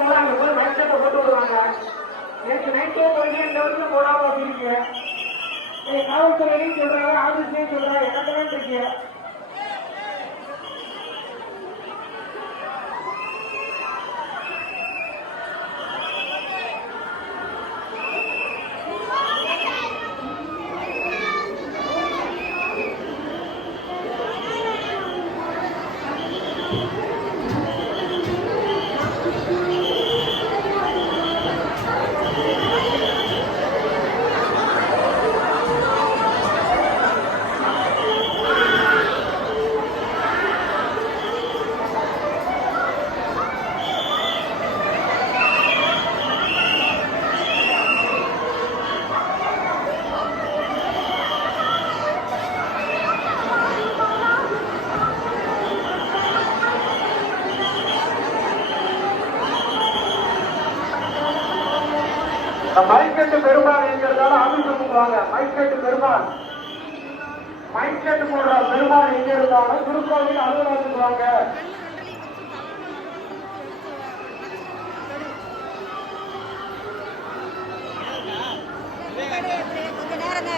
போறாங்க போய் மைக் போட்டு விடுவாங்க. நேற்று நைட்டே போய் இந்த வருஷம் போடாம வச்சிருக்கீங்க. காவல்துறையும் சொல்றாங்க, ஆபீஸ்லயும் சொல்றாங்க, என்னதான் இருக்கீங்க. மைக்கெட்டு பெருமாள் எங்கிறதால ஆபீஸ் வாங்க. மைக்கெட்டு பெருமாள் மைக்கெட்டு போடுற பெருமாள் எங்க இருந்தாலும் திருக்கோவில் அலுவலகத்துக்கு வாங்க. கொஞ்ச நேரம்